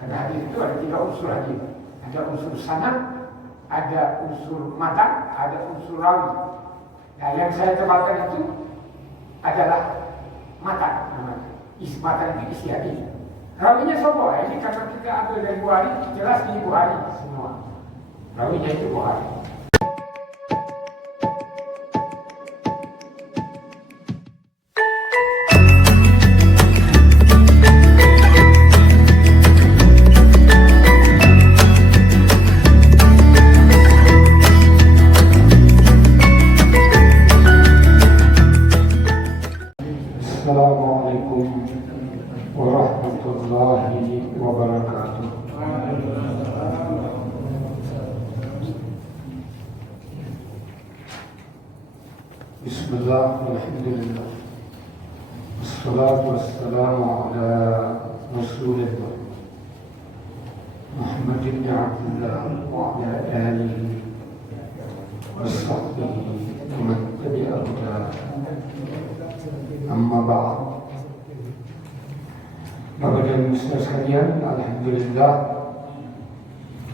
Karena hadis itu ada 3 unsur hadis. Ada unsur sanad, ada unsur matan, ada unsur rawi. Nah, yang saya tebalkan itu adalah matan namanya. Matan itu isi hadis. Rawinya semua, ini karena kita ambil dari Bukhari, jelas di Bukhari semua. Rawinya itu Bukhari. Assalamualaikum warahmatullahi wabarakatuh. Bismillah, alhamdulillah, wassalatu wassalamu ala rasulillah Muhammad ibn Abdullah wa ala alihi wa sahbihi wa man tabi'ahu. Amma ba'd. Bapak dan saudara sekalian, alhamdulillah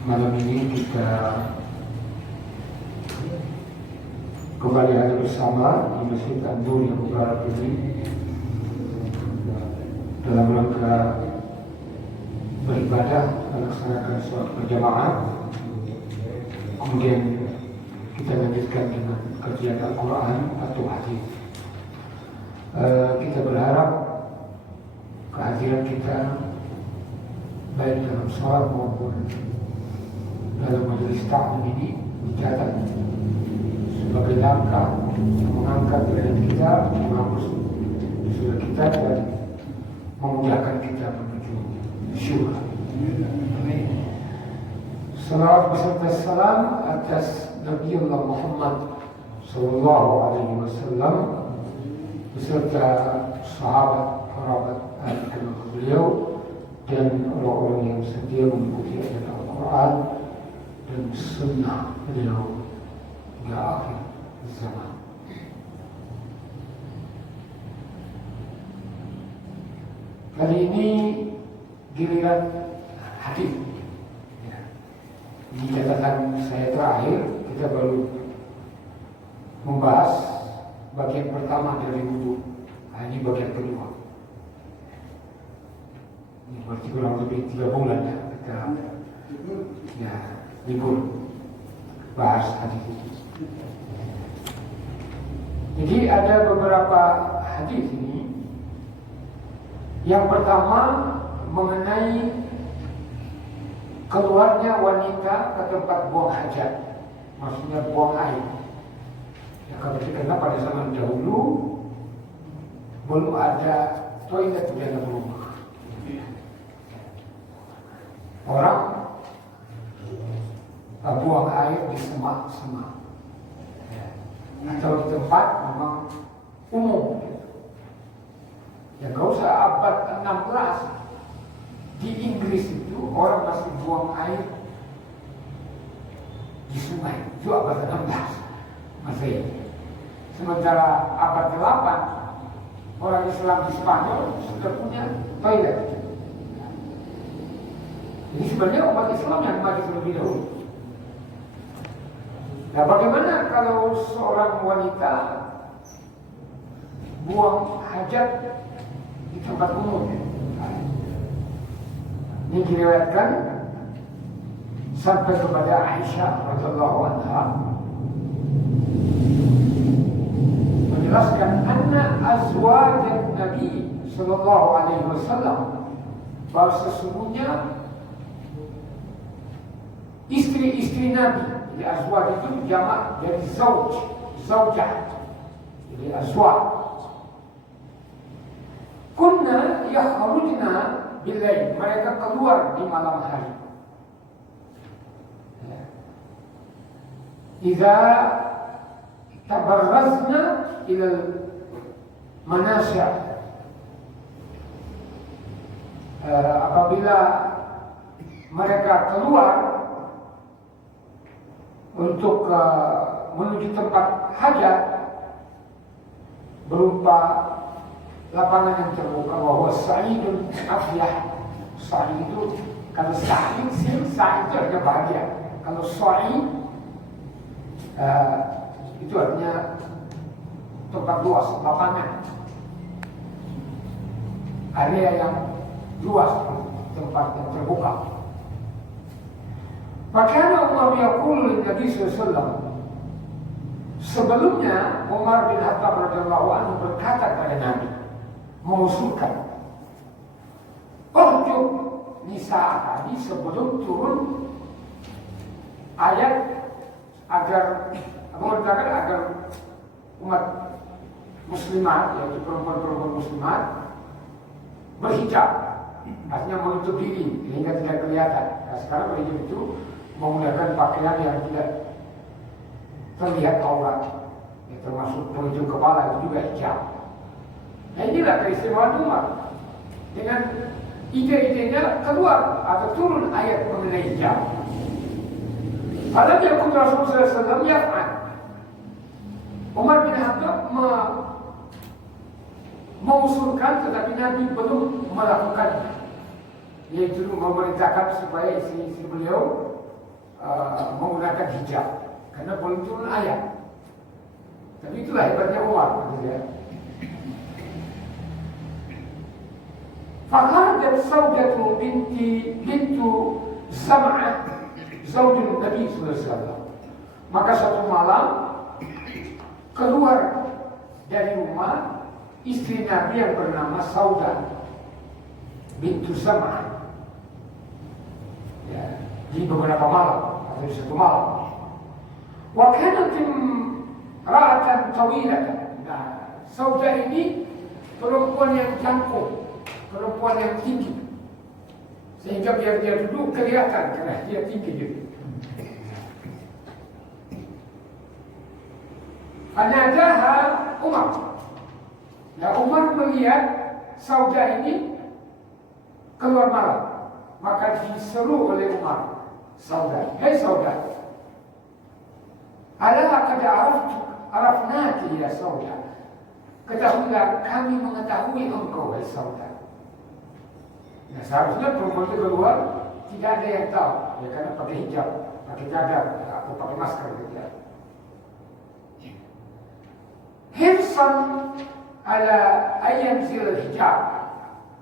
malam ini kita kembali hadir bersama di Masjid An-Nur yang Mubarak ini dalam rangka beribadah melaksanakan sholat berjamaah. Kemudian kita lanjutkan dengan kajian Al-Quran atau hadis. Kita berharap kehadiran kita baik dalam sholat maupun dalam majelis taklim ini dicatat sebagai langkah yang mengangkat derajat kita, menghapus dosa kita dan memudahkan kita menuju syurga. Salawat beserta salam atas Nabi Allah Muhammad sallallahu alaihi wasallam beserta sahabat, kerabat, ahli keluarga beliau dan orang-orang yang setia mengikuti ajaran Al-Quran dan sunnah beliau hingga akhir zaman. Kali ini giliran hadis. Di catatan saya terakhir kita baru membahas bagian pertama dari wudu. Ini bagian kedua. Ini berarti kurang lebih 3 bulan ya kita libur bahas hadis itu. Jadi ada beberapa hadis ini. Yang pertama mengenai keluarnya wanita ke tempat buang hajat, maksudnya buang air. Ya, karena pada zaman dahulu belum ada toilet di dalam rumah. Orang buang air di semak-semak atau di tempat memang umum. Ya gak usah abad 16 di Inggris itu orang masih buang air di sungai. Itu abad 16 Masehi. Sementara abad 8 orang Islam di Spanyol sudah punya toilet. Ini sebenarnya umat Islam yang maju terlebih dahulu. Nah, bagaimana kalau seorang wanita buang hajat di tempat umum? Ini diriwayatkan sampai kepada Aisyah radhiyallahu anha menjelaskan anna azwajan Nabi sallallahu alaihi wasallam bahwa sesungguhnya istri-istri Nabi, jadi azwaj itu jamak dari zaujah, jadi azwaj. Kunna yakhrujna billail, mereka keluar di malam hari. Idza tabarrazna ila manasya, apabila mereka keluar untuk menuju tempat hajat berupa lapangan yang terbuka, bahwa sa'idun afyah, Sa'i itu, kalau sa'i, sa'i itu artinya bahagia. Kalau sa'i itu artinya tempat luas, lapangan, area yang luas, tempat yang terbuka. Makanya Umar yaqulu Nabi SAW, sebelumnya Umar bin Khattab radhiyallahu anhu berkata kepada Nabi, mengusulkan untuk nisa tadi sebelum turun ayat agar mengatakan agar umat muslimat, yaitu perempuan-perempuan muslimat berhijab, artinya menutup diri sehingga tidak kelihatan. Nah, sekarang berhijab itu menggunakan pakaian yang tidak terlihat aurat, ya, termasuk penutup kepala itu juga hijab. Nah, inilah keistimewaan Umar. Dengan ide-idenya keluar atau turun ayat mengenai hijab. Falam yakun Rasulullah SAW yaf'al. Umar bin Khattab mengusulkan, tetapi Nabi belum melakukannya, yaitu memerintahkan supaya istri-istri beliau menggunakan hijab, karena belum turun ayat. Tapi itulah hebatnya Umar, gitu ya. Fakharajat Saudatu bintu Zam'ah zaujun Nabi SAW. Maka satu malam keluar dari rumah istri Nabi yang bernama Saudah bintu Zam'ah, ya, di beberapa malam atau di satu malam. Wa kanat ra'atan tawilatan. Nah, Saudah ini perempuan yang jangkung, perempuan yang tinggi, sehingga biar dia duduk kelihatan karena dia tinggi juga. Anadaha Umar. Nah, Umar melihat Saudah ini keluar malam, maka diseru oleh Umar, Saudah, hei Saudah, ala kada arafnaki ya Saudah, ketahuilah kami mengetahui engkau, hei Saudah. Nah, seharusnya perempuan itu keluar tidak ada yang tahu, ya, karena pakai hijab, pakai cadar atau pakai masker gitu ya. Hirsan ala ayanzil hijab,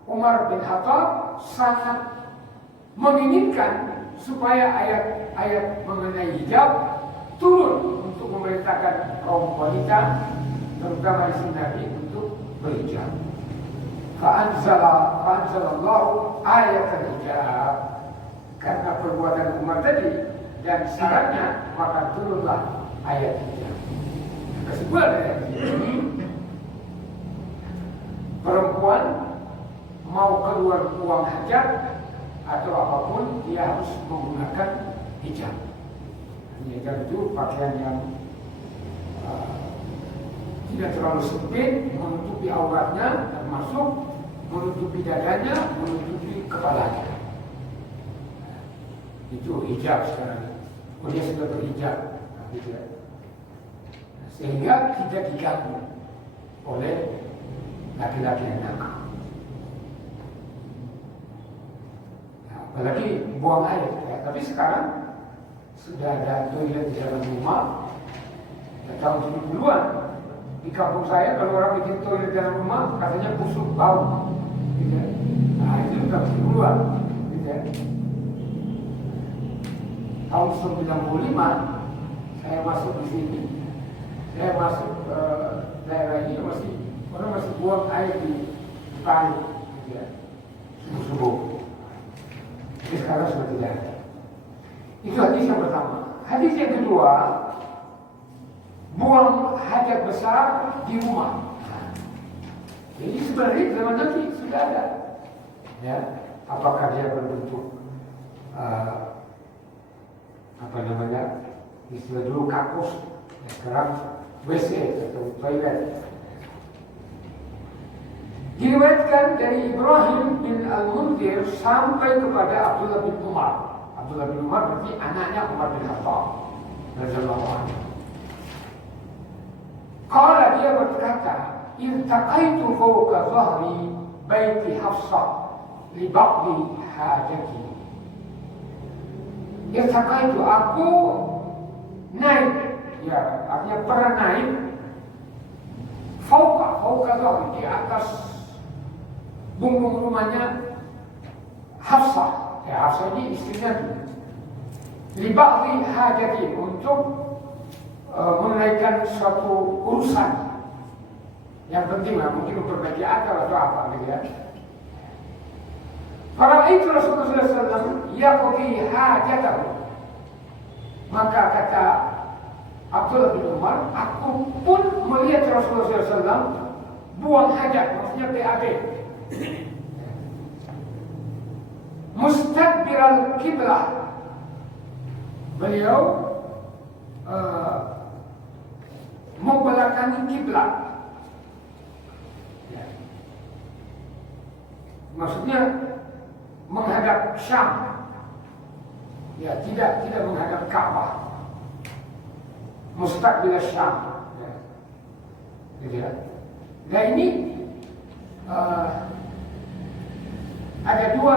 Umar bin Khattab sangat menginginkan supaya ayat-ayat mengenai hijab turun untuk memerintahkan kaum wanita, terutama istri Nabi, untuk berhijab. Fa'anzalallahu ayat al-hijab. Karena perbuatan Umar tadi dan syaratnya, maka turunlah ayat hijab. Kesimpulan dari ini, perempuan mau keluar uang hajat atau apapun, dia harus menggunakan hijab. Hijab itu pakaian yang tidak terlalu sempit, menutupi auratnya, termasuk menutupi dadanya, menutupi kepalanya. Itu hijab sekarang. Dia sudah berhijab, sehingga tidak diganggu oleh laki-laki yang nakal. Nah, apalagi buang air, ya. Tapi sekarang sudah ada toilet di dalam rumah. Ya, tahun 70-an di kampung saya, kalau orang bikin toilet di dalam rumah, katanya busuk, bau. Gitu. Nah, itu sudah 70-an. Gitu. Tahun 95 saya masuk di sini. Saya masuk daerah ini, orang masih buang air di kali, gitu ya, subuh-subuh. Tapi sekarang sudah tidak ada. Itu hadis yang pertama. Hadis yang kedua, buang hajat besar di rumah. Jadi sebenarnya zaman Nabi sudah ada. Ya, apakah dia berbentuk istilah dulu kakus, ya, sekarang WC atau toilet. Diriwayatkan dari Ibrahim bin Al-Munzir sampai kepada Abdullah bin Umar. Abdullah bin Umar berarti anaknya Umar bin Khattab radhiyallahu anhu. Qala, dia berkata, "Iltaqaitu fawqa dhahri baiti Hafsah libaqdi hajati. Irtaqaitu, aku naik, ya artinya pernah naik fauqa dhahri, di atas bumbung rumahnya Hafsah. Ya, Hafsah ini istrinya dulu. Libaqdi hajati, untuk menunaikan suatu urusan yang penting lah, mungkin memperbaiki akal atau apa gitu ya. Fara'aitu Rasulullah SAW yaqdi hajatahu. Maka kata Abdullah bin Umar, aku pun melihat Rasulullah SAW buang hajat, maksudnya BAB. Mustadbiral kiblah. Beliau membelakangi kiblat. Ya. Maksudnya menghadap Syam. Ya, tidak menghadap Ka'bah. Mustaqbil Syam. Ya. Gitu ya. Nah ini ada dua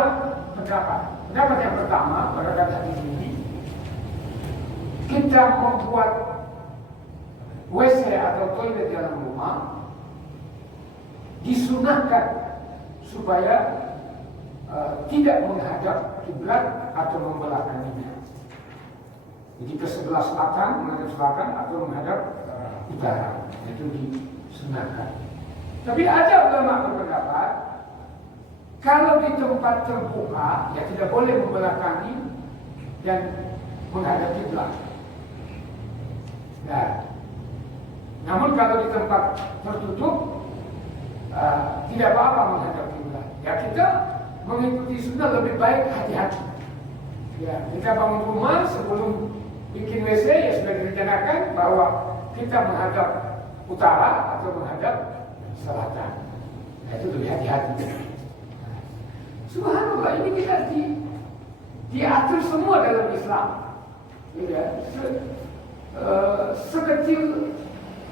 pendapat. Pendapat yang pertama pada hadis ini, kita membuat WC atau toilet dalam rumah disunahkan supaya tidak menghadap kiblat atau membelakanginya. Jadi ke sebelah selatan, menghadap selatan atau menghadap utara, itu disunahkan. Tapi ada ulama berpendapat kalau di tempat terbuka, ya tidak boleh membelakangi dan menghadap kiblat. Nah, namun kalau di tempat tertutup, tidak apa-apa menghadap kiblat. Ya kita mengikuti sunnah lebih baik hati-hati. Ya, kita bangun rumah sebelum bikin WC ya sudah direncanakan bahwa kita menghadap utara atau menghadap selatan. Nah, itu lebih hati-hati. Subhanallah, ini kita diatur semua dalam Islam. Ya, sekecil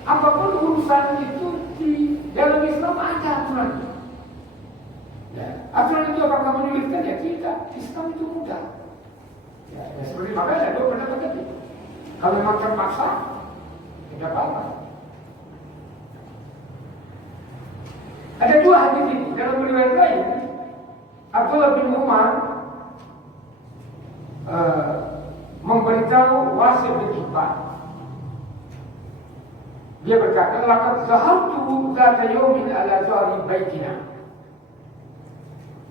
apapun urusan itu di dalam Islam ada aturan. Ya, aturan itu apakah menyulitkan? Ya tidak. Islam itu mudah. Ya, seperti makanya ada dua pendapat tadi. Kalau memang terpaksa, tidak apa-apa. Ada dua hadis ini. Dalam riwayat lain, Abdullah bin Umar memberitahu Wasif bin Hibban. Dia berkata, laqad zahartu dzata yawmin ala zahri baitina.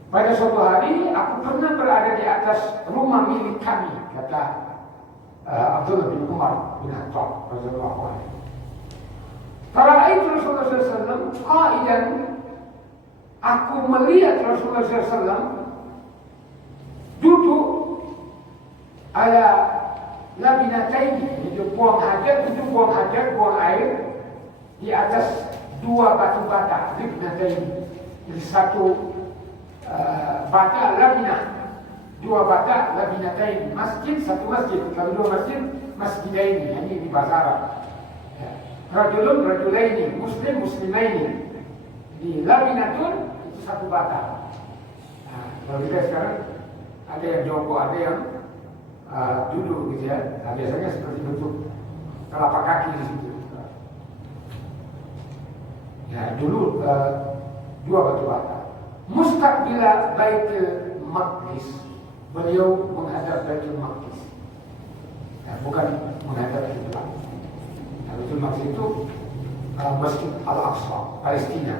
Pada suatu hari aku pernah berada di atas rumah milik kami, kata Abdullah bin Umar bin Khattab radhiyallahu anhu. Fara'aitu Rasulullah SAW qa'idan, aku melihat Rasulullah SAW duduk ala labinatain, itu buang hajat, buang air di atas dua batu bata, labinatain. Jadi satu bata labinah, dua bata labinatain, masjid, satu masjid. Kalau dua masjid, masjidaini, ini di bahasa Arab. Rajulun rajulaini, muslim muslimaini. Di labinatun itu satu bata. Nah, kalau kita sekarang ada yang jongkok, ada yang duduk gitu ya. Nah, biasanya seperti bentuk telapak kaki di situ. Ya, dulu dua batu bata. Mustaqbila Baitul Maqdis. Beliau menghadap Baitul Maqdis. Nah, bukan menghadap kiblat. Nah, Baitul Maqdis itu Masjid Al-Aqsa, Palestina.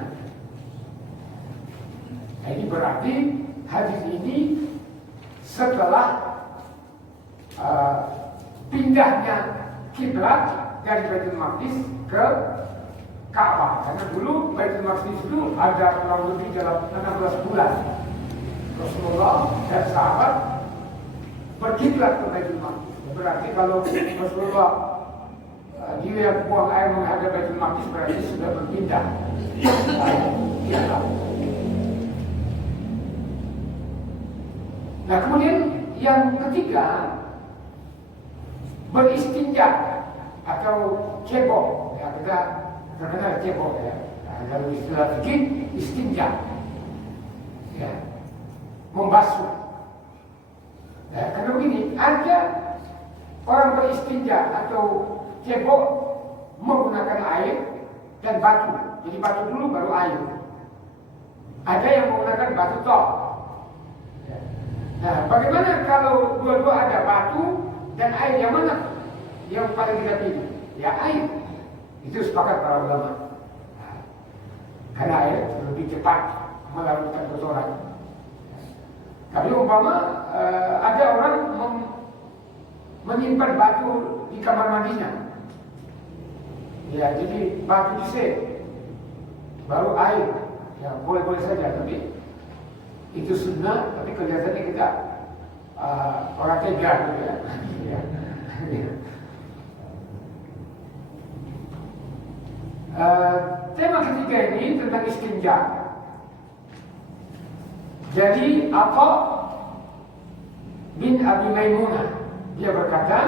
Nah, ini berarti hadis ini setelah pindahnya kiblat dari Baitul Maqdis ke Ka'bah. Karena dulu Baitul Maqdis itu ada kurang lebih dalam 16 bulan Rasulullah dan sahabat berkiblat ke Baitul Maqdis. Berarti kalau Rasulullah dia buang air menghadap Baitul Maqdis, berarti sudah berpindah. Nah, kemudian yang ketiga, beristinja atau cebok. Ya, kita terkenal cebok ya. Nah, kalau istilah fikih istinja. Ya. membasuh. Nah, karena begini, ada orang beristinja atau cebok menggunakan air dan batu. Jadi batu dulu baru air. Ada yang menggunakan batu tok. Nah, bagaimana kalau dua-dua ada batu dan air, yang mana yang paling kita pilih? Ya air. Itu sepakat para ulama. Nah, karena air lebih cepat melarutkan kotoran. Tapi umpama ada orang menyimpan batu di kamar mandinya. Ya, jadi batu disek, baru air. Ya, boleh-boleh saja, tapi itu sunnah, tapi kelihatannya kita orang tega gitu ya. Tema ketiga ini tentang istinja. Jadi Atha bin Abi Maimunah, dia berkata,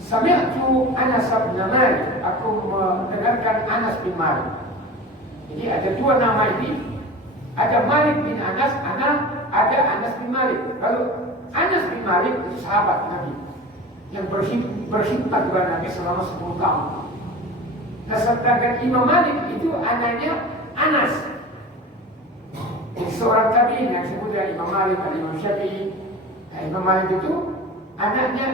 sami'tu Anas bin Malik, aku mendengarkan Anas bin Malik. Jadi ada dua nama ini, ada Malik bin Anas, ada Anas bin Malik. Lalu Anas bin Malik itu sahabat Nabi yang berkhidmat kepada Nabi selama 10 tahun. Nah, sedangkan Imam Malik itu anaknya Anas, seorang tabi'in yang disebutnya Imam Malik, Imam Syafi'i. Nah, Imam Malik itu anaknya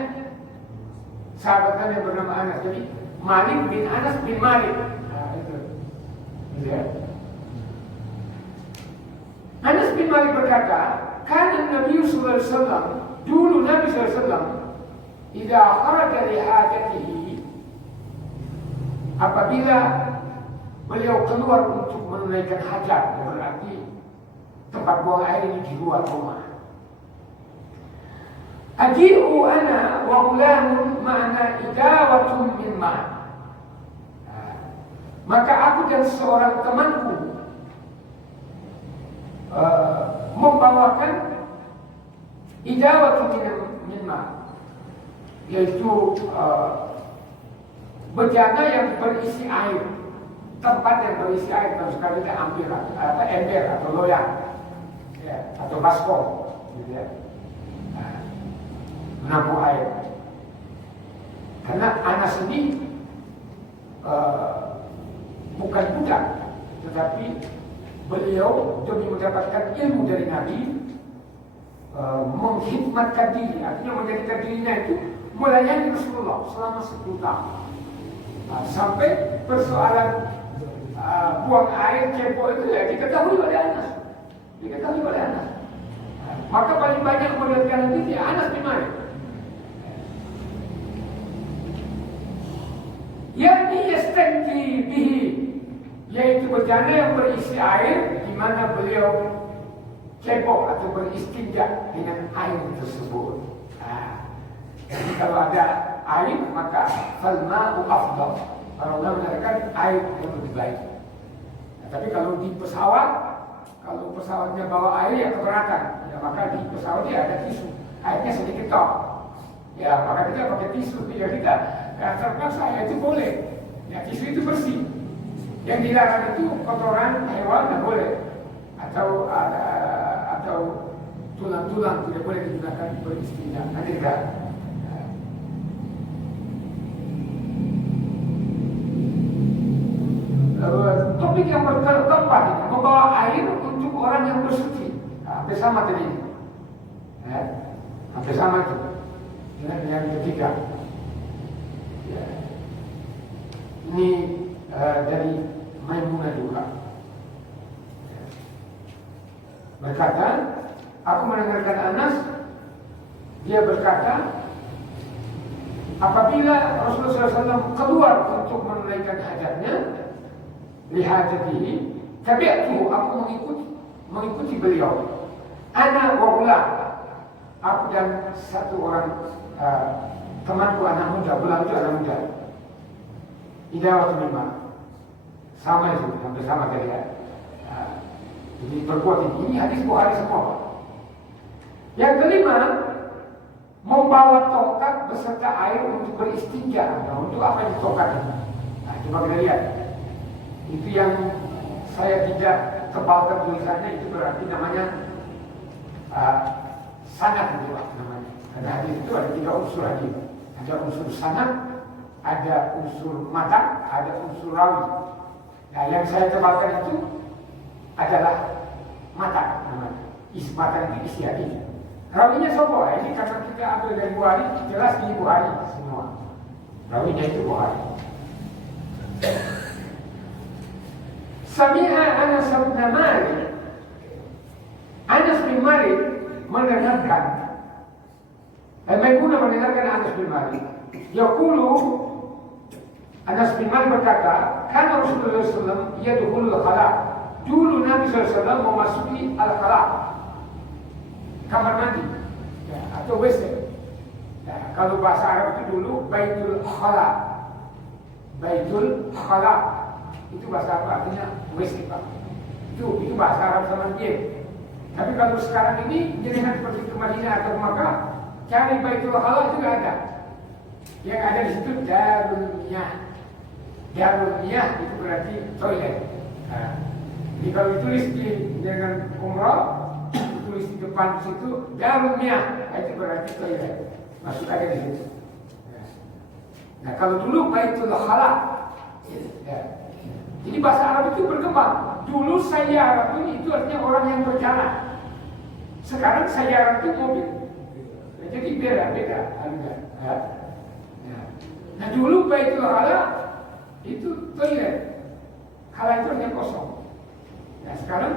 sahabat Nabi yang bernama Anas. Jadi Malik bin Anas bin Malik. Nah, itu. Ya. Anas bin Malik berkata, karena Nabi sallallahu alaihi wasallam, dulu Nabi sallallahu alaihi wasallam, idza kharaja li hajatihi, apabila beliau keluar untuk menunaikan hajat, berarti tempat buang air ini di luar rumah. Aji'u ana wa ghulamun ma'ana idawatun min ma'. Maka aku dan seorang temanku membawakan idawatun min ma', yaitu bejana yang berisi air, tempat yang berisi air, kalau sekali kita ambil ember atau loyang, ya, atau baskom, gitu ya, menampung air. Karena Anas ini bukan budak, tetapi beliau demi mendapatkan ilmu dari Nabi, mengkhidmatkan diri, artinya menjadikan dirinya itu melayani Rasulullah selama 10 tahun. Nah, sampai persoalan buang air cebok itu ya diketahui oleh Anas. Nah, maka paling banyak melihatkan diri Anas bin Malik. Yakni yastanji bihi, yaitu bejana yang berisi air, di mana beliau cebok atau beristinja dengan air tersebut. Nah, jadi kalau ada air maka falma'u afdal. Para ulama mengatakan air yang lebih baik. Nah, tapi kalau di pesawat, kalau pesawatnya bawa air ya keberatan. Ya, maka di pesawat dia ada tisu, airnya sedikit tok. Ya, maka kita pakai tisu. Ya kita terpaksa ya itu boleh. Ya, tisu itu bersih. Yang dilarang itu kotoran hewan tidak boleh, atau tulang-tulang tidak boleh digunakan beristinja. Nanti enggak. Topik yang keempat ini, membawa air untuk orang yang bersuci. Hampir sama tadi, hampir sama itu dengan yang ketiga. Ya. Ini dari Maimunah juga. Ya. Berkata, aku mendengarkan Anas, dia berkata, apabila Rasulullah SAW keluar untuk menunaikan hajatnya, lihajatihi, tabi'tuhu, aku mengikuti beliau. Ana wa ghulam, aku dan satu orang temanku anak muda, ghulam itu anak muda. Idawatun min ma', sama itu, hampir sama tadi ya. Jadi perbuatan ini hadis Bukhari semua. Yang kelima, membawa tongkat beserta air untuk beristinja. Nah, untuk apa ini tongkat ini? Nah, coba kita lihat. Itu yang saya tidak tebalkan tulisannya, itu berarti namanya sanad itu namanya. Karena hadis itu ada 3 unsur hadis. Ada unsur sanad, ada unsur matan, ada unsur rawi. Nah, yang saya tebalkan itu adalah matan namanya. Matan itu isi hadis. Rawinya sopo, ini karena kita ambil dari Bukhari, jelas di Bukhari semua. Rawinya itu Bukhari. Sami'a Anas bin Malik. Anas bin Malik mendengarkan. Maimunah mendengarkan Anas bin Malik. Yaqulu Anas bin Malik berkata, karena Rasulullah SAW yadkhulul khala. Dulu Nabi SAW memasuki al-khala, kamar mandi, ya, atau WC. Ya, kalau bahasa Arab itu dulu baitul khala. Baitul khala itu bahasa apa? Artinya WC, Pak. Itu bahasa Arab sama dia. Tapi kalau sekarang ini jenengan pergi ke Madinah atau Makkah, cari baitul khala juga ada. Yang ada di situ darul miyah. Darul miyah itu berarti toilet. Nah, jadi kalau ditulis dengan umrah, tulis di depan situ darul miyah, itu berarti toilet. Masuk ada di situ. Nah, kalau dulu baitul khala. Ya. Jadi bahasa Arab itu berkembang. Dulu sayyarah itu artinya orang yang berjalan. Sekarang sayyarah itu mobil. Ya, jadi beda. Ya. Nah, dulu baitul khala itu toilet. Khala itu artinya kosong. Nah, sekarang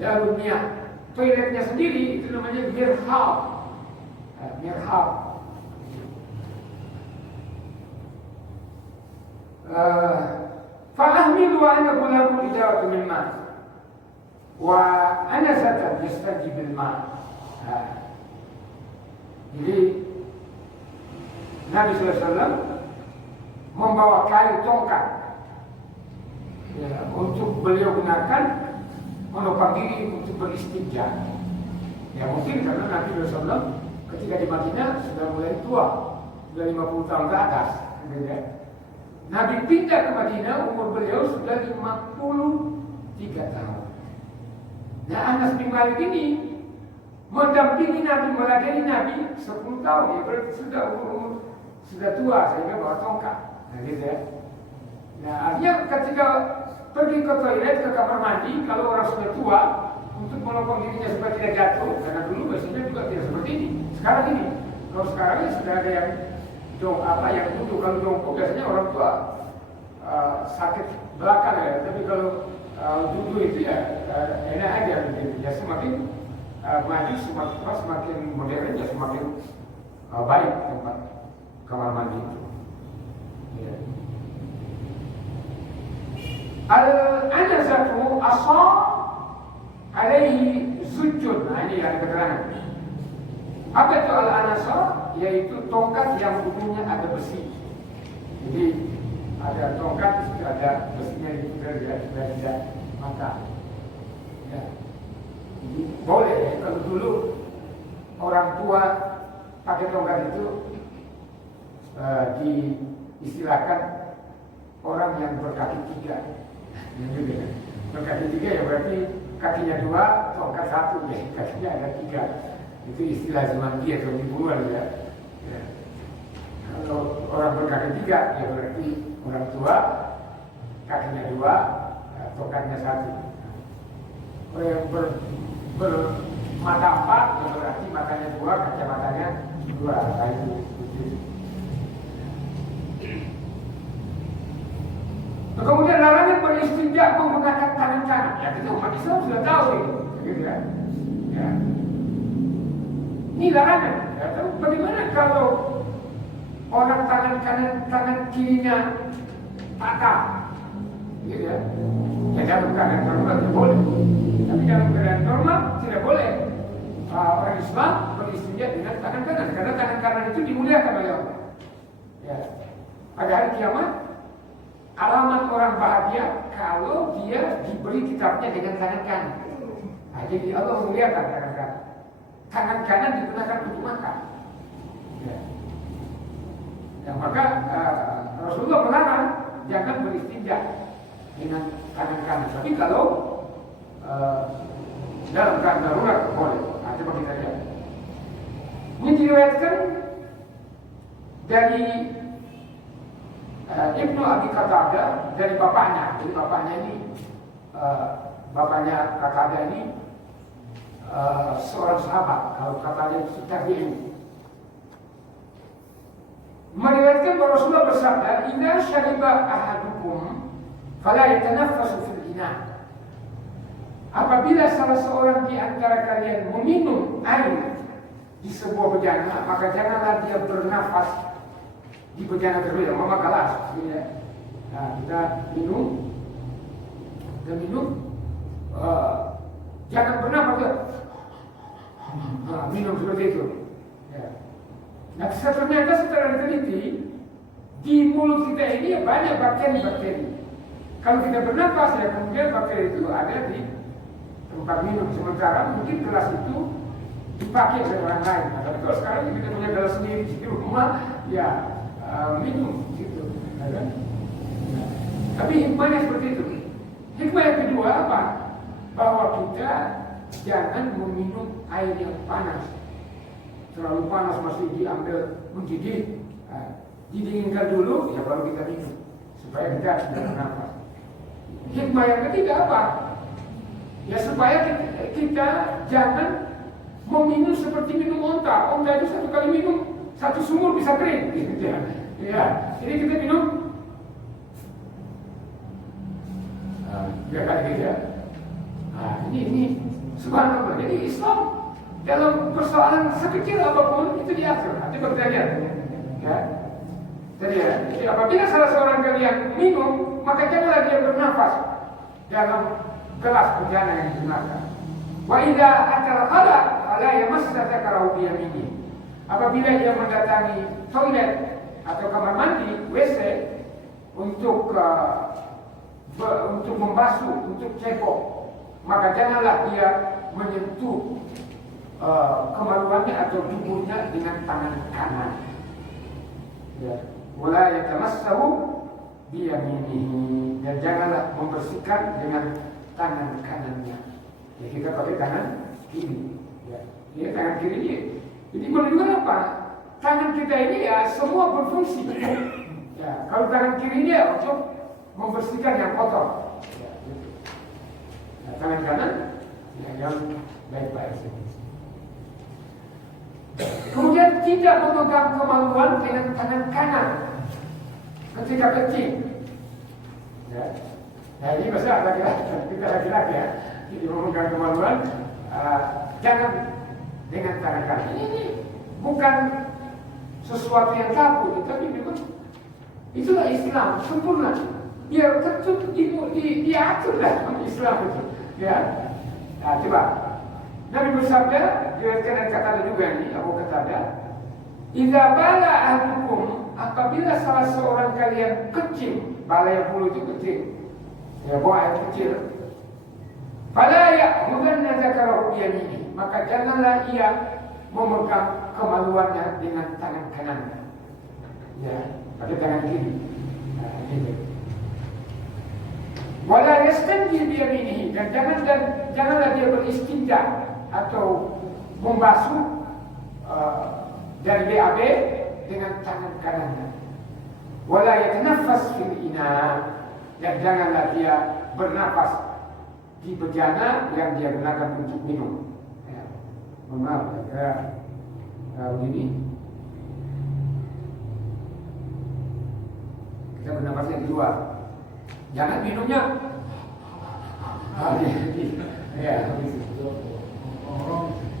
darul miyah. Toiletnya sendiri itu namanya mirhab. Mirhab. فأحمل وأنا غلام إجارة من ماء وأنا ستر يستجيب الماء. Jadi Nabi SAW membawa kayu tongkat ya, untuk beliau gunakan menopang diri untuk beristinja. Ya mungkin karena Nabi SAW ketika di Madinah sudah mulai tua, sudah 50 tahun ke atas. Ya. Nabi pindah ke Madinah, umur beliau sudah 53 tahun. Nah, Anas bin Malik ini mendampingi Nabi, meladeni Nabi 10 tahun. Ya berarti sudah tua sehingga bawa tongkat. Nah, gitu ya. Nah, artinya ketika pergi ke toilet, ke kamar mandi, kalau orang sudah tua, untuk menopang dirinya supaya tidak jatuh, karena dulu biasanya juga tidak seperti ini. Sekarang ini, kalau sekarang ini sudah ada yang yang duduk. Kalau jongkok biasanya orang tua sakit belakang ya, tapi kalau duduk itu ya enak aja begitu. Ya semakin maju, semakin modern, ya semakin baik tempat kamar mandi itu. Ya. Al-anazatu asa alaihi zujjun. Nah, ini ada keterangan. Apa itu al-anasa? Yaitu tongkat yang ujungnya ada besi. Jadi ada tongkat, ada besinya itu tidak mata. Ya. Jadi boleh ya, kalau dulu orang tua pakai tongkat itu diistilahkan orang yang berkaki 3. Ya, berkaki 3 ya berarti kakinya 2, tongkat 1 ya, kakinya ada 3. Itu istilah zaman dia atau ribuan ya. Ya. Kalau orang berkaki 3 ya berarti orang tua kakinya 2, tongkatnya 1. Orang yang bermata 4 ya berarti matanya 2, kacamatanya 2. Nah, itu. Nah, kemudian larangan beristinja menggunakan tangan kanan. Ya kita umat Islam sudah tahu ini, gitu kan? Ya. Ini larangan. Ya, tapi bagaimana kalau orang tangan kirinya patah, gitu ya? Ya dalam keadaan normal tidak boleh. Tapi dalam keadaan normal tidak boleh. Orang Islam beristinja dengan tangan kanan, karena tangan kanan itu dimuliakan oleh Allah. Ya. Pada hari kiamat, alamat orang bahagia kalau dia diberi kitabnya dengan tangan kanan. Nah, jadi Allah memuliakan tangan kanan. Tangan kanan digunakan untuk makan. Ya. Ya, maka Rasulullah melarang jangan beristinja dengan tangan kanan. Tapi kalau dalam keadaan darurat boleh. Nah, coba kita lihat. Ini diriwayatkan dari Ibnu Abi Qatadah dari bapaknya. Jadi bapaknya ini bapaknya Qatadah ini seorang sahabat. Kalau Qatadah itu tabi'in. Meriwayatkan bahwa Rasulullah bersabda, "Idza syariba ahadukum fala yatanaffasu fil ina." Apabila salah seorang di antara kalian meminum air di sebuah bejana, maka janganlah dia bernafas di bejana tersebut, mama gelas. Nah, kita minum, jangan bernafas. Minum seperti itu. Ya. Nah, ternyata setelah diteliti, di mulut kita ini banyak bakteri-bakteri. Kalau kita bernafas, ya kemudian bakteri itu ada di tempat minum. Sementara mungkin gelas itu dipakai oleh orang lain. Nah, tapi kalau sekarang kita punya gelas sendiri di rumah, ya minum gitu. Nah, tapi hikmahnya seperti itu. Hikmah yang kedua apa? Bahwa kita jangan meminum air yang panas. Terlalu panas masih diambil mendidih. Didinginkan dulu, ya baru kita minum supaya kita tidak bernafas. Hikmah yang ketiga apa? Ya supaya kita jangan meminum seperti minum onta. Onta itu satu kali minum satu sumur bisa kering. Ya, jadi kita minum biar kali ya. Nah, ini subhanallah. Jadi Islam dalam persoalan sekecil apapun itu diatur. Nanti kita lihat. Ya. Jadi apabila salah seorang kalian minum, maka janganlah dia bernafas dalam gelas bejana yang digunakan. Wa idza akala khala fala yamassa dzakarahu bi yaminihi. Apabila dia mendatangi toilet atau kamar mandi, WC untuk membasuh, untuk cebok, maka janganlah dia menyentuh kemaluannya atau tubuhnya dengan tangan kanan. Ya. Wala yatamassahu bi yaminihi, dan janganlah membersihkan dengan tangan kanannya. Ya, kita pakai tangan kiri. Ya, ini tangan kiri ini. Jadi menunjukkan apa? Tangan kita ini ya semua berfungsi. Ya, kalau tangan kiri ini ya untuk membersihkan yang kotor. Ya, gitu. Nah, tangan kanan ya, yang baik-baik. Kemudian tidak memegang kemaluan dengan tangan kanan ketika kecil. Ya. Nah ini masalah kita laki-laki ya. Jadi memegang kemaluan jangan dengan tangan kanan. Ini bukan sesuatu yang tabu, tapi memang itulah Islam sempurna. Biar diatur dalam Islam itu. Ya. Nah coba. Nabi bersabda, diriwayatkan dari Qatadah juga ini, Abu Qatadah, "Idza bala ahadukum," apabila salah seorang kalian kecil, bala yang bulu itu kecil, ya buang air kecil, "fala ya'khudanna dzakarahu bi yaminihi," maka janganlah ia memegang kemaluannya dengan tangan kanannya. Ya, pakai tangan kiri. Nah, ini. "Wala yastanji bi yaminihi," dan janganlah dia beristinja atau membasuh dari BAB dengan tangan kanannya. Wala yatanaffas fil ina, dan janganlah dia bernafas di bejana yang dia gunakan untuk minum. Ya. Mohon maaf ya. Begini. Kita bernafasnya di luar. Jangan minumnya. Ya,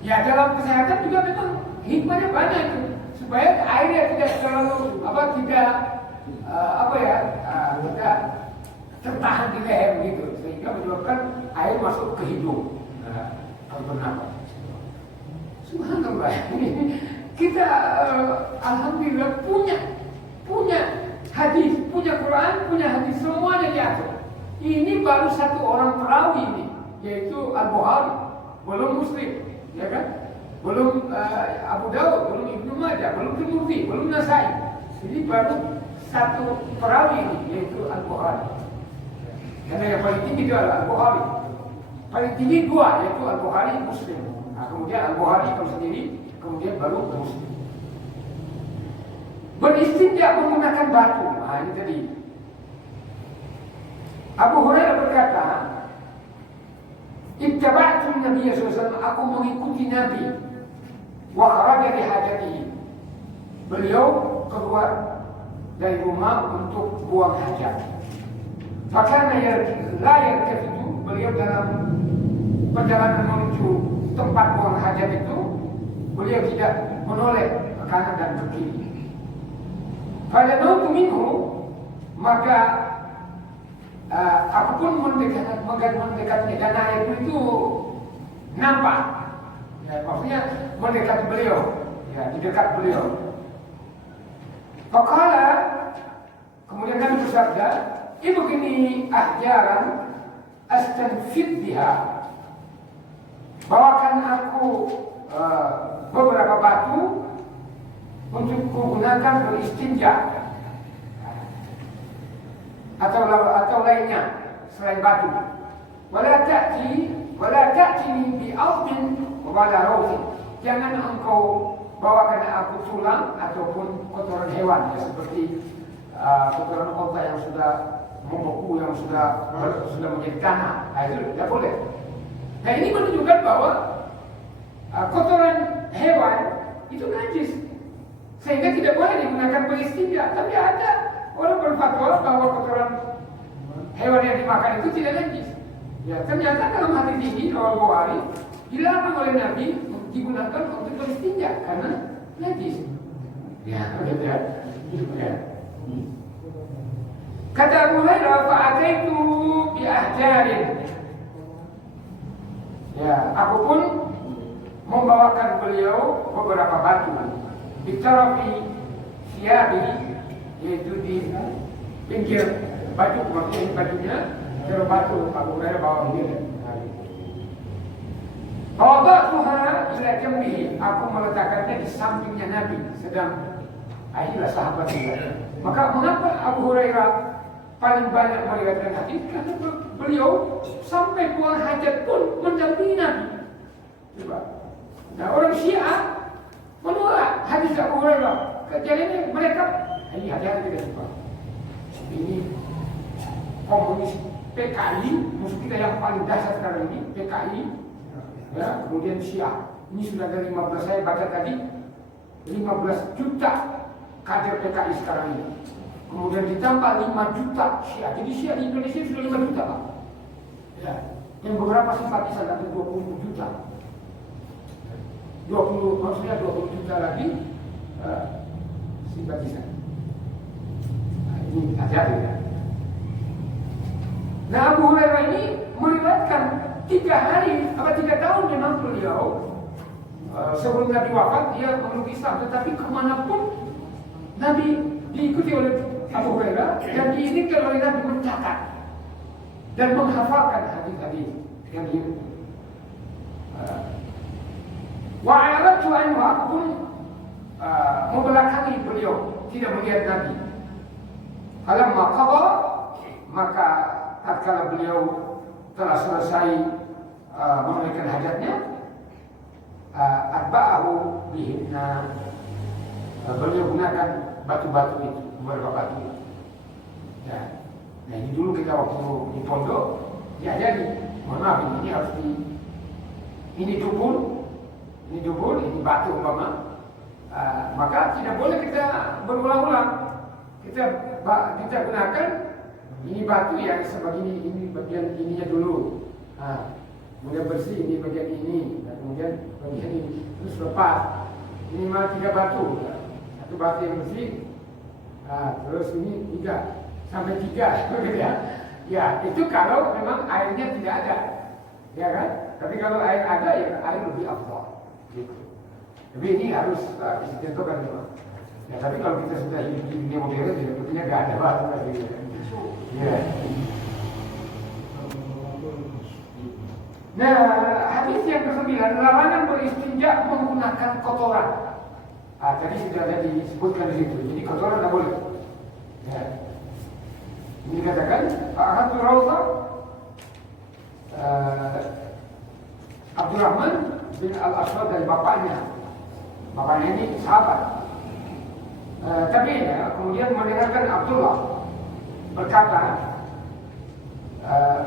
ya dalam kesehatan juga memang hikmahnya banyak itu, supaya airnya tidak terlalu tidak tertahan di leher begitu, sehingga menyebabkan air masuk ke hidung kalau bernafas. Subhanallah, kita alhamdulillah punya hadis, punya Quran, punya hadis, semuanya diatur. Ini baru satu orang perawi ini, yaitu Al-Bukhari, belum Muslim, ya kan? Belum Abu Dawud, belum Ibnu Majah, belum Tirmidzi, belum Nasai. Jadi baru satu perawi ini, yaitu Al-Bukhari. Karena yang paling tinggi itu adalah Al-Bukhari. paling tinggi dua, yaitu Al-Bukhari, Muslim. Nah, kemudian Al-Bukhari itu sendiri, kemudian baru Muslim. Beristinja menggunakan batu. Nah, ini tadi. Abu Hurairah berkata, "Ittaba'tu Nabi sallallahu alaihi wasallam, aku mengikuti Nabi. Wa kharaja li hajatihi." Beliau keluar dari rumah untuk buang hajat. Fakana la yartafidu, beliau dalam perjalanan menuju tempat buang hajat itu, beliau tidak menoleh ke kanan dan ke kiri. Pada nautu minhu, maka aku pun mendekatnya, dan air itu nampak. Ya, maksudnya mendekati beliau, ya, di dekat beliau. Faqala, kemudian Nabi bersabda, "Ibu ini ahjaran astanfid biha." Bawakan aku beberapa batu untuk kugunakan beristinja, atau lainnya selain batu. Wala ta'ti bi ardin wala rawtin. Jangan engkau bawakan aku tulang ataupun kotoran hewan, ya, seperti kotoran unta yang sudah membeku, yang sudah menjadi tanah. Nah, itu tidak boleh. Nah, ini menunjukkan bahwa kotoran hewan itu najis, sehingga tidak boleh digunakan beristinja. Tapi ada orang berfatwa bahwa kotoran hewan yang dimakan itu tidak najis. Ya, ternyata dalam hadis ini Al-Bukhari dilarang oleh Nabi digunakan untuk beristinja karena najis. Ya, begitu ya. Ya. Kata Abu Hurairah, "Fa'ataitu bi ahjarin." Ya, aku pun membawakan beliau beberapa batu. Bitarafi siyabi, yaitu di pinggir baju, maksudnya bajunya taruh batu. Abu Hurairah bawa begini. Wada'tuha ila jambihi, aku meletakkannya di sampingnya Nabi sedang akhirnya sahabat juga. Maka mengapa Abu Hurairah paling banyak meriwayatkan hadis? Karena beliau sampai buang hajat pun mendampingi Nabi. Coba. Nah, orang Syiah menolak hadis Abu Hurairah. Kejadiannya mereka ini hati-hati tidak suka. Ini komunis PKI, musuh kita yang paling dahsyat sekarang ini, PKI. Ya, kemudian Syiah. Ini sudah ada 15, saya baca tadi 15 juta kader PKI sekarang ini. Kemudian ditambah 5 juta Syiah. Jadi Syiah di Indonesia sudah 5 juta, Pak. Ya. Yang beberapa simpatisan ada 20 juta. 20 juta lagi simpatisan. Nah, ini hati-hati ya. Nah, Abu Hurairah ini meriwayatkan 3 tahun memang beliau sebelum Nabi wafat dia memeluk Islam, tetapi kemanapun Nabi diikuti oleh Abu Hurairah dan diizinkan oleh Nabi mencatat dan menghafalkan hadis-hadis yang dia. Wa'alatu anhu, aku pun membelakangi beliau, tidak melihat Nabi. Falamma qada, maka tatkala beliau telah selesai menunaikan hajatnya, atba'ahu bihinna, beliau gunakan batu-batu itu, beberapa batu itu. Ya. Nah, ini dulu kita waktu di pondok diajari, mohon maaf ini harus ini dubur, ini batu umpama. Maka tidak boleh kita berulang-ulang. Kita gunakan ini batu yang sebegini, ini bagian ininya dulu. Kemudian bersih ini bagian ini, dan kemudian bagian ini, terus lepas. Ini mah 3 batu, satu batu yang bersih, terus ini 3 sampai 3, begitu ya. Ya, itu kalau memang airnya tidak ada, ya kan? Tapi kalau air ada, ya air lebih afdal. Gitu. Tapi ini harus ditentukan memang. Ya, tapi kalau kita sudah hidup di dunia modern, ya tentunya nggak ada batu lagi. Ya. Nah, hadis yang ke-9, larangan beristinja menggunakan kotoran. Tadi sudah ada disebutkan di situ. Jadi kotoran tidak boleh. Ya. Ini dikatakan, Ahadu Rawza, Abdurrahman bin Al-Aswad dari bapaknya. Bapaknya ini sahabat. Tabi'in, kemudian mendengarkan Abdullah berkata,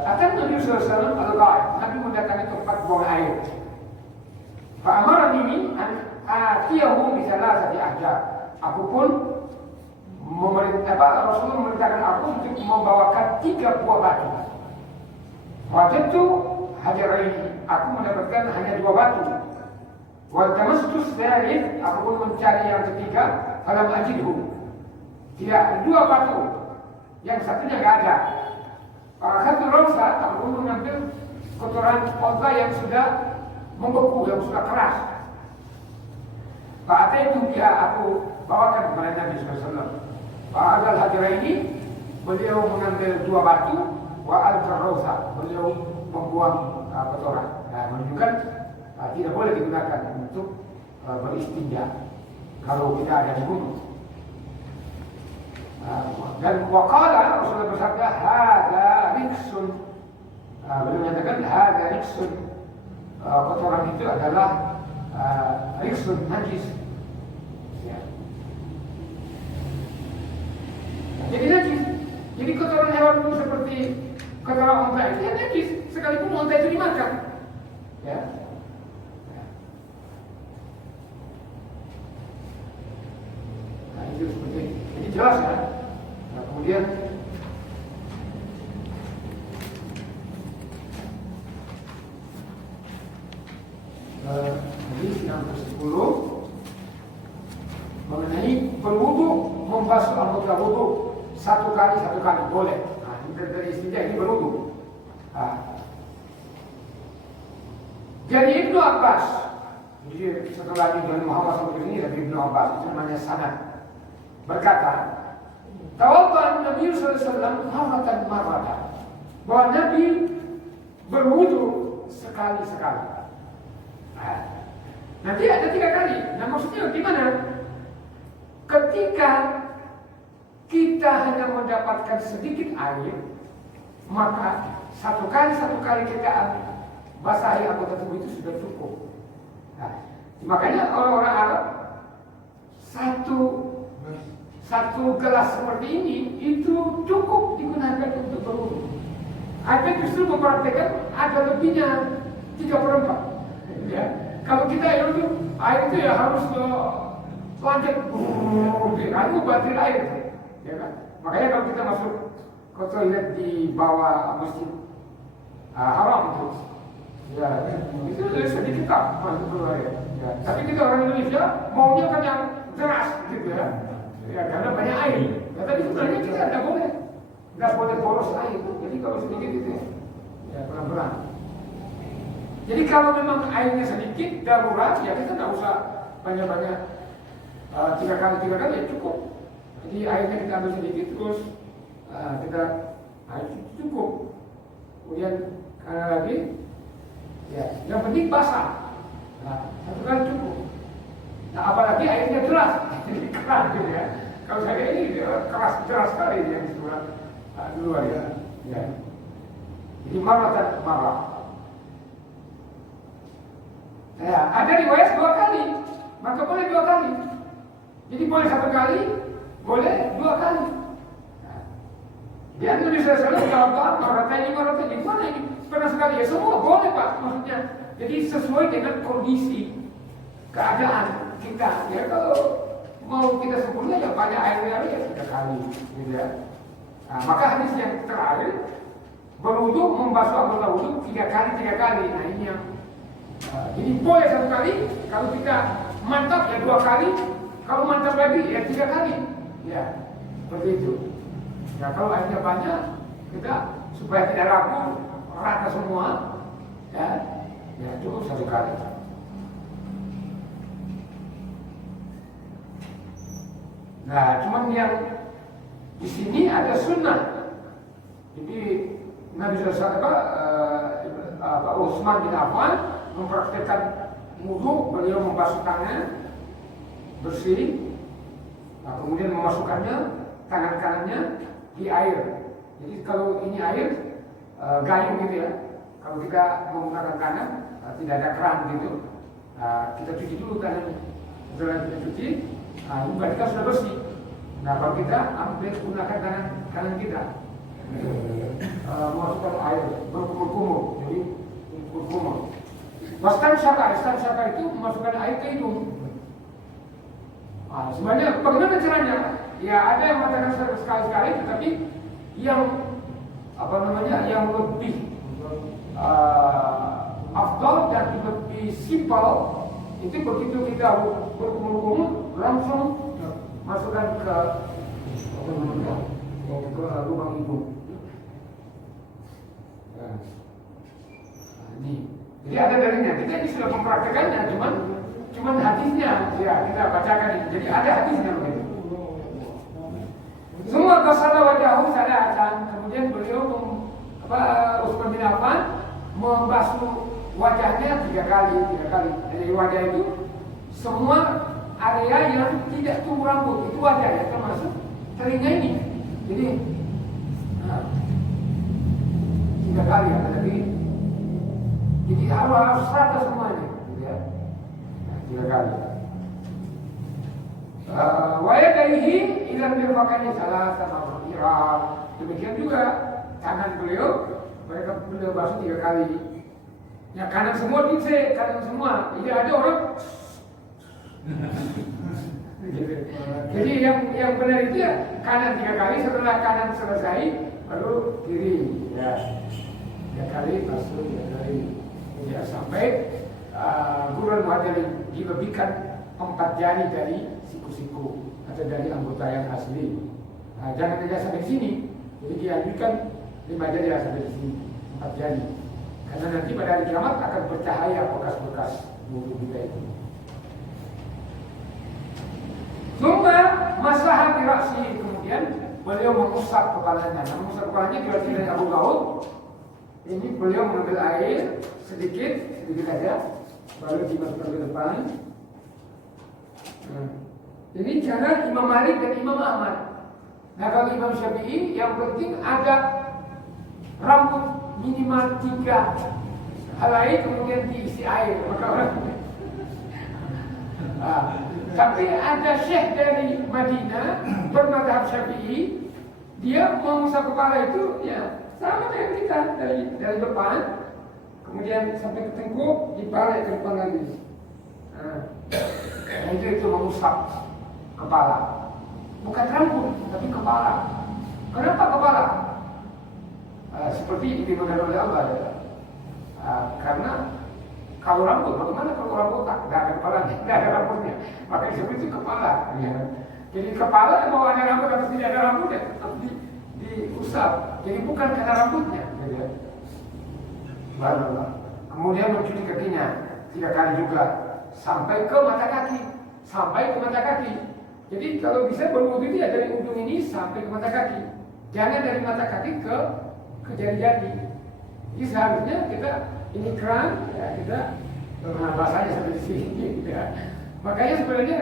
akan Nabi SAW al-Ghaib, Nabi mendatangi tempat buang air. Fa'amarani an atiyahu bi thalathati ahjar. Aku pun Rasulullah memerintahkan aku untuk membawakan 3 buah batu. Wajadtu hajaraini, aku mendapatkan hanya 2 batu. Wa tamastus tsalits, aku pun mencari yang ketiga, falam ajidhu. Tidak, 2 batu. Yang satunya enggak ada. Akhadtu rawsa, aku pun mengambil kotoran unta yang sudah membeku, yang sudah keras. Pak itu dia aku bawakan kepada Nabi SAW. Pak Adal Hajra ini beliau mengambil 2 batu, wa al-karrosa, beliau membuang kotoran. Nah, menunjukkan tidak boleh digunakan untuk beristinja kalau kita ada di gunung. Dan waqala Rasulullah bersabda, hada riksun. Beliau menyatakan hada riksun. Kotoran itu adalah riksun, najis. Ya. Jadi najis. Jadi kotoran hewan itu seperti kotoran unta itu ya najis, sekalipun unta itu dimakan. Ya. Nah itu seperti ini jelas ya. Nah, kemudian hadis yang ke-10 mengenai berwudu membasuh anggota wudu satu kali boleh. Nah, ini dari istinja ini berwudu. Jadi Ibnu Abbas, jadi setelah Nabi Muhammad SAW ini dari Ibnu Abbas, itu namanya sanad, berkata, tawadda Nabi SAW marratan, bahwa Nabi berwudu sekali-sekali. Nanti ada 3 kali. Nah maksudnya gimana? Ketika kita hanya mendapatkan sedikit air, maka satu kali kita basahi anggota tubuh itu sudah cukup. Nah, makanya orang-orang Arab satu gelas seperti ini itu cukup digunakan untuk berwudu. Ada justru mempraktekkan ada lebihnya 3/4. Ya, kalau kita air itu ya harus lanjut, aku batin air, ya kan? Makanya kalau kita masuk ke toilet di bawah masjid haram itu, ya itu sedikit tak masuk air. Ya. Tapi kita orang Indonesia maunya kan yang deras, gitu ya, ya karena banyak air. Ya, tapi sebenarnya kita nggak boleh boros air. Jadi kalau sedikit itu, ya pelan-pelan. Jadi kalau memang airnya sedikit, darurat, ya kita nggak usah banyak-banyak 3 kali ya cukup. Jadi airnya kita ambil sedikit terus kita air cukup. Kemudian lagi, ya yang penting basah. Nah, 1 kali cukup. Nah apalagi airnya deras, jadi keras gitu ya. Kalau saya ini keras deras sekali yang sudah dulu ya. Jadi marah. Ya, ada riwayat 2 kali, maka boleh 2 kali. Jadi boleh 1 kali, boleh 2 kali. Nah, dia Nabi SAW jawab, marataini, gimana ini? Pernah sekali ya, semua boleh Pak, maksudnya. Jadi sesuai dengan kondisi keadaan kita. Ya kalau mau kita sempurna ya banyak air ya 3 kali, gitu ya. Nah, maka hadis yang terakhir berwudu membasuh anggota wudu 3 kali. Nah ini yang jadi boleh 1 kali, kalau kita mantap ya 2 kali, kalau mantap lagi ya 3 kali, ya seperti itu. Ya kalau airnya banyak, kita supaya tidak ragu, rata semua, ya cukup 1 kali. Nah, cuman yang di sini ada sunnah. Jadi Nabi SAW, Utsman bin Affan mempraktekkan wudu, beliau membasuh tangan bersih, kemudian memasukkannya tangan kanannya di air. Jadi kalau ini air gayung gitu ya, Kalau kita menggunakan kanan, tidak ada keran gitu, kita cuci dulu kanan. Setelah kita cuci, luka kita sudah bersih. Nah, kalau kita ambil gunakan kanan kita, masukkan air berkumur-kumur, jadi berkumur. Wastan syaka itu memasukkan air ke hidung. Sebenarnya bagaimana caranya? Ya ada yang mengatakan sekali-sekali, tetapi yang yang lebih afdal dan lebih simpel itu begitu kita berkumur-kumur langsung masukkan ke lubang hidung. Nah, ini. Jadi ada dalilnya. Kita ini sudah mempraktekannya, cuman hadisnya ya kita bacakan ini. Jadi ada hadisnya begitu. Semua kesalahan wajahku sadatan. Kemudian beliau Utsman bin Affan membasuh wajahnya 3 kali. Jadi wajah itu semua area yang tidak tumbuh rambut itu wajah ya, termasuk telinga ini. Jadi 3 kali ya, jadi harus rata semuanya, gitu ya. 3 kali. Wayadaihi ilan mirfaqaini salah sama berkira. Demikian juga tangan beliau basuh 3 kali. Yang kanan semua dicek, kanan semua. Jadi ada orang. Jadi yang benar itu ya kanan 3 kali, setelah kanan selesai baru kiri. Ya. 3 kali basuh 3 kali. Ya, sampai Gurul Muhadjalin dilebihkan 4 jari dari siku-siku atau dari anggota yang asli. Jangan hanya sampai sini. Jadi dianjurkan 5 jari sampai di sini, 4 jari. Karena nanti pada hari kiamat akan bercahaya bekas-bekas wudhu kita itu. Summa masaha bi ra'si, kemudian beliau mengusap kepalanya. Mengusap kepalanya diriwayatkan dari Abu Daud. Ini beliau mengambil air sedikit aja, baru dimasukkan ke depan. Ini cara Imam Malik dan Imam Ahmad. Nah, kalau Imam Syafi'i yang penting ada rambut minimal 3 helai kemudian diisi air. Maka orang tapi ada syekh dari Madinah bermadzhab Syafi'i, dia mengusap kepala itu ya sama dengan kita dari depan, kemudian sampai ke tengkuk, dibalik ke depan lagi. Nah, itu mengusap kepala, bukan rambut tapi kepala. Kenapa kepala? Seperti diberikan oleh Allah ya. Karena kalau rambut, bagaimana kalau rambut tak ada kepalanya, tidak ada rambutnya, maka disebut itu kepala. Ya. Jadi kepala mau ada rambut atau tidak ada rambutnya tetap diusap. Jadi bukan karena rambutnya. Ya. Kemudian mencuci kakinya 3 kali juga sampai ke mata kaki. Jadi kalau bisa berwudu itu ya dari ujung ini sampai ke mata kaki. Jangan dari mata kaki ke jari-jari. Jadi seharusnya kita ini keran, ya kita bahasanya sampai di sini. Ya. Makanya sebenarnya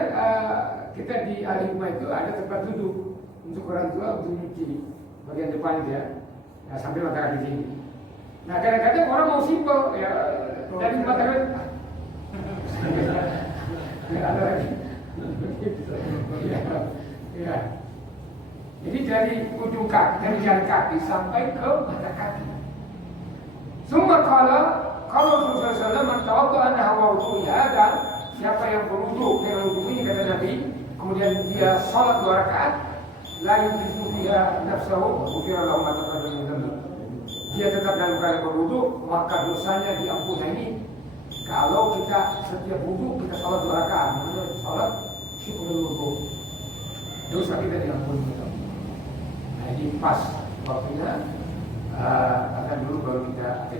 kita di Al-Hikmah itu ada tempat duduk untuk orang tua untuk nyuci bagian depan itu ya, sambil mata kaki sini. Nah kadang-kadang orang mau simpel ya dari mata kaki. Ada lagi. Ya. Jadi dari ujung kaki, dari jari kaki sampai ke mata kaki. Semua kalau Rasulullah SAW mentawadu anda hawa wudu'ya, dan siapa yang berwudu dengan wudu ini kata Nabi, kemudian dia sholat 2 rakaat, la yujizu biha nafsahu ghufira lahu ma taqaddama min dhanbi. Dia tetap dalam keadaan berwudu, maka dosanya diampuni. Nah, ini kalau kita setiap wudu kita sholat 2 rakaat, maksudnya sholat syukur wudu, dosa kita diampuni. Nah ini pas waktunya, akan dulu baru kita akan